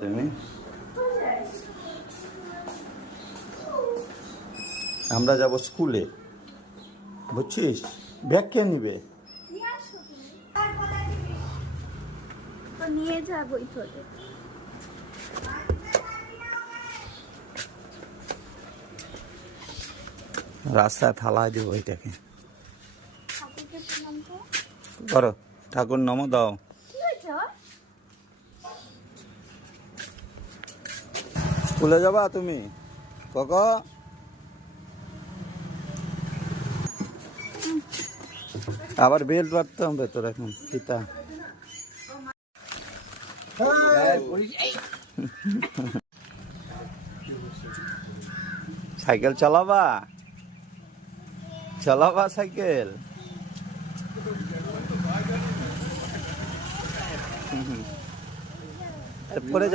তুমি আমরা যাব স্কুলে, বুঝছিস? ব্যাগ কে নিবে? নিয়ে যাবই তোরে। রাস্তায় থালায় দেবো এটাকে। ঠাকুরকে প্রণাম কর। করো, ঠাকুর নম দাও। কি হয়েছে ওর? স্কুলে যাবা তুমি? কাকা আবার বেল বাঁধতে হবে তোর এখন কিতা। সাইকেল চালাবা? চালাবা সাইকেল? এরপরে